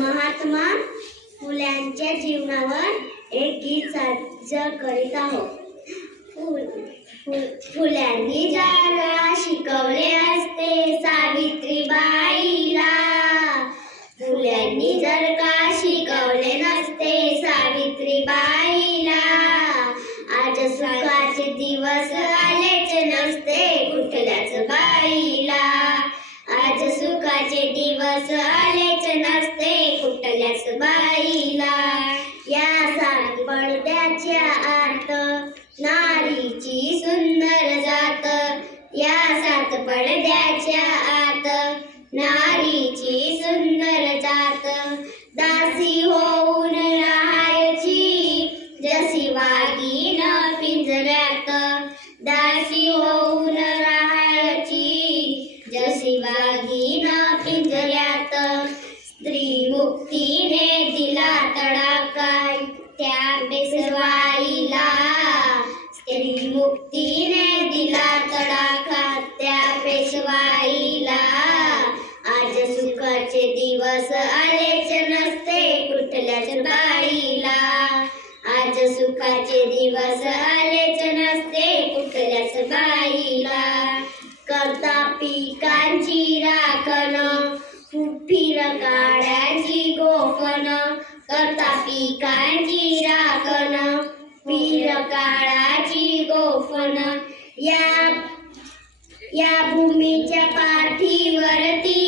महात्मा फुल्यांच्या जीवनावर एक गीत सादर करीत आहोत. फुल्यांनी ज्याला शिकवले असते सावित्रीबाईला, फुल्यांनी जर का शिकवले नसते सावित्रीबाईला, आज सुखाचे दिवस आलेच नसते कुठल्याच बाईला. आज सुखाचे दिवस आलेच नसते कुठल्याच बाईला. या सात पडद्याच्या आत नारीची सुंदर जात, या सात पडद्याच्या आत नारीची सुंदर जात. दासी होऊन राहायची जशी वाघीण पिंजऱ्यात, दासी होऊन राहायची जशी वाघीण पिंजऱ्यात. स्त्री मुक्तीने दिला तडाखा त्या पेशवाईला, स्त्री मुक्तीने दिला तडाखा त्या पेशवाईला. आज सुखाचे दिवस आलेच नसते कुठल्याच बाईला, आज सुखाचे दिवस आलेच नसते कुठल्याच बाईला. करता पिकांची राखण फिर काड्याची गोफण, करता पिकांची राखण फिर काळाची गोफण. या भूमीच्या पाठीवरती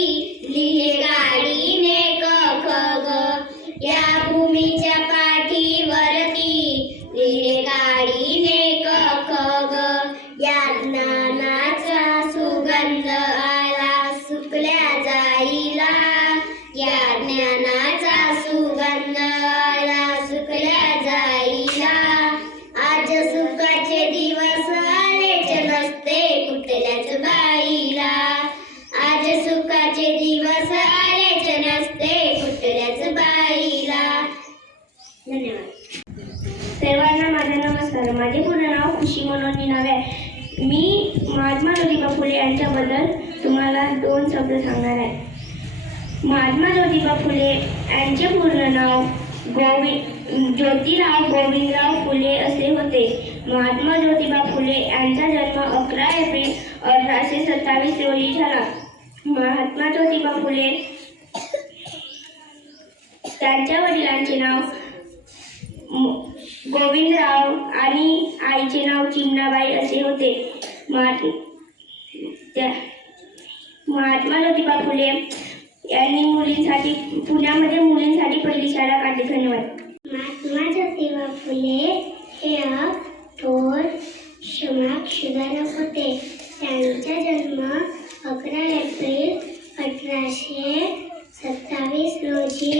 लिहिले गाडीने क ख ग, या भूमीच्या पाठीवरती लिहिले गाडीने क ख ग. या ज्ञानाचा सुगंध आला सुकल्या जाईला, या ज्ञानाचा सुगंध आला सुकल्या जाईला. आज सुखाचे दिवस आलेच नसते कुठल्याच बाईला, आज सुखाचे दिवस आलेच नसते कुठल्याच बाईला. धन्यवाद. सर्वांना माझा नमस्कार. माझे पूर्ण नाव खुशी मनोनी नावे आहे. मी महात्मा ज्योतिबा फुले यांच्याबद्दल तुम्हाला 2 शब्द सांगणार आहे. महात्मा ज्योतिबा फुले यांचे पूर्ण नाव ज्योतिराव गोविंदराव फुले असे होते. महात्मा ज्योतिबा फुले यांचा जन्म 11 एप्रिल 1827 रोजी झाला. महात्मा ज्योतिबा फुले त्यांच्या वडिलांचे नाव गोविंदराव आणि आईचे नाव चिमणाबाई असे होते. महात्मा ज्योतिबा फुले यांनी पुण्यामध्ये मुलींसाठी पहिली शाळा काढली. धन्यवाद. महात्मा ज्योतिबा फुले हे थोर समाज सुधारक होते. त्यांचा जन्म 11 एप्रिल 1827 रोजी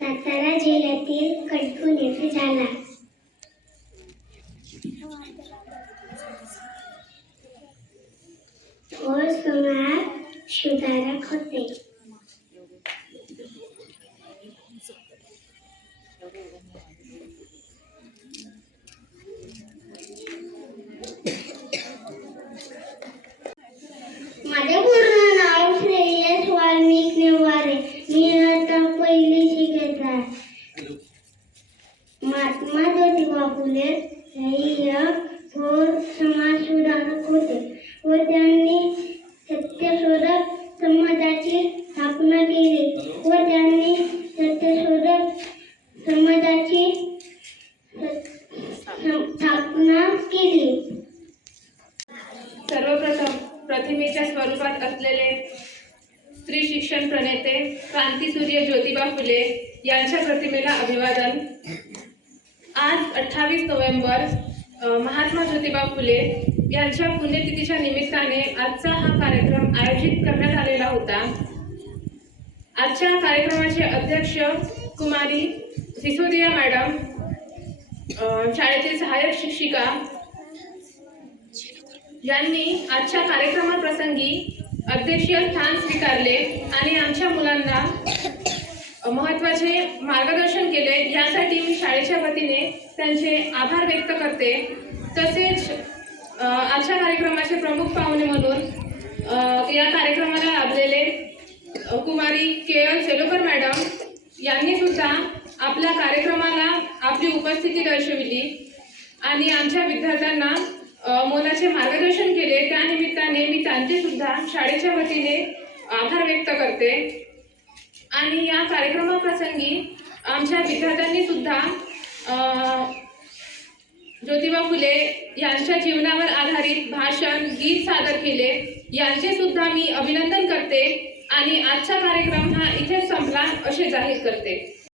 सातारा जिल्ह्यातील कडकून येथे झाला. थोर समाज सुधारक होते. माझे पूर्ण नाव श्रेयस वाल्मिक नेवारे. मी आता पहिली शिकत आहे. महात्मा ज्योतिबा फुले हे थोर समाज सुधारक होते व त्यांनी सत्यशोधक समाजाची स्थापना केली सर्वप्रथम प्रतिमेच्या स्वरूपात असलेले स्त्री शिक्षण प्रणेते क्रांतीसूर्य ज्योतिबा फुले यांच्या प्रतिमेला अभिवादन. आज 28 नोव्हेंबर महात्मा ज्योतिबा फुले यांच्या पुण्यतिथीच्या निमित्ताने आजचा हा कार्यक्रम आयोजित करण्यात आलेला होता. आजच्या कार्यक्रमाचे अध्यक्ष कुमारी सिसोदिया मॅडम, शाळेतील सहाय्यक शिक्षिका यांनी आजच्या कार्यक्रमाप्रसंगी अध्यक्षीय स्थान स्वीकारले आणि आमच्या मुलांना महत्त्वाचे मार्गदर्शन केले. यासाठी मी शाळेच्या वतीने त्यांचे आभार व्यक्त करते. तसेच आजच्या कार्यक्रमाचे प्रमुख पाहुणे म्हणून या कार्यक्रमाला लाभलेले कुमारी के.एल. सेलोकर मॅडम यांनी सुद्धा आपल्या कार्यक्रमाला आपली उपस्थिती दर्शविली आणि आमच्या विद्यार्थ्यांना मोलाचे मार्गदर्शन केले. त्यानिमित्ताने मी त्यांचे सुद्धा शाळेच्या वतीने आभार व्यक्त करते. आणि या कार्यक्रमाप्रसंगी आमच्या विद्यार्थ्यांनी सुद्धा ज्योतिबा फुले यांच्या जीवनावर आधारित भाषण, गीत सादर केले. यांचे सुद्धा मी अभिनंदन करते आणि आजचा कार्यक्रम हा इथेच संपला असे जाहीर करते.